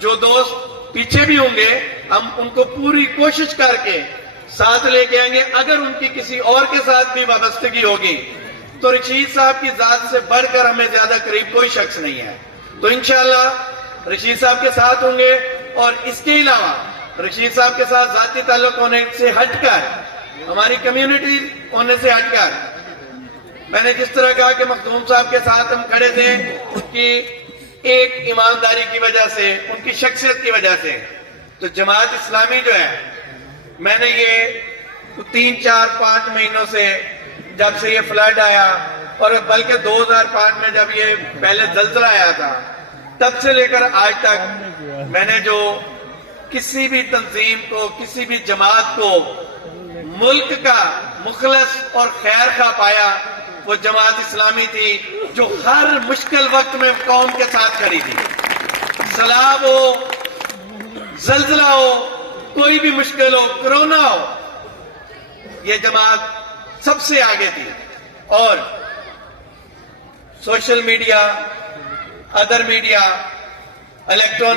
جو دوست پیچھے بھی ہوں گے ہم ان کو پوری کوشش کر کے ساتھ لے کے آئیں گے. اگر ان کی کسی اور کے ساتھ بھی وابستگی ہوگی تو رشید صاحب کی ذات سے بڑھ کر ہمیں زیادہ قریب کوئی شخص نہیں ہے. تو انشاءاللہ رشید صاحب کے ساتھ ہوں گے. اور اس کے علاوہ رشید صاحب کے ساتھ ذاتی تعلق ہونے سے ہٹ کر, ہماری کمیونٹی ہونے سے ہٹ کر, میں نے جس طرح کہا کہ مخدوم صاحب کے ساتھ ہم کھڑے تھے ان کی ایک ایمانداری کی وجہ سے, ان کی شخصیت کی وجہ سے. تو جماعت اسلامی جو ہے, میں نے یہ 3, 4, 5 مہینوں سے جب سے یہ فلڈ آیا, اور بلکہ 2005 میں جب یہ پہلے زلزلہ آیا تھا, تب سے لے کر آج تک میں نے جو کسی بھی تنظیم کو, کسی بھی جماعت کو ملک کا مخلص اور خیر خواہ پایا وہ جماعت اسلامی تھی, جو ہر مشکل وقت میں قوم کے ساتھ کھڑی تھی. سیلاب ہو, زلزلہ ہو, کوئی بھی مشکل ہو, کرونا ہو, یہ جماعت سب سے آگے تھی. اور social media, other media, electronic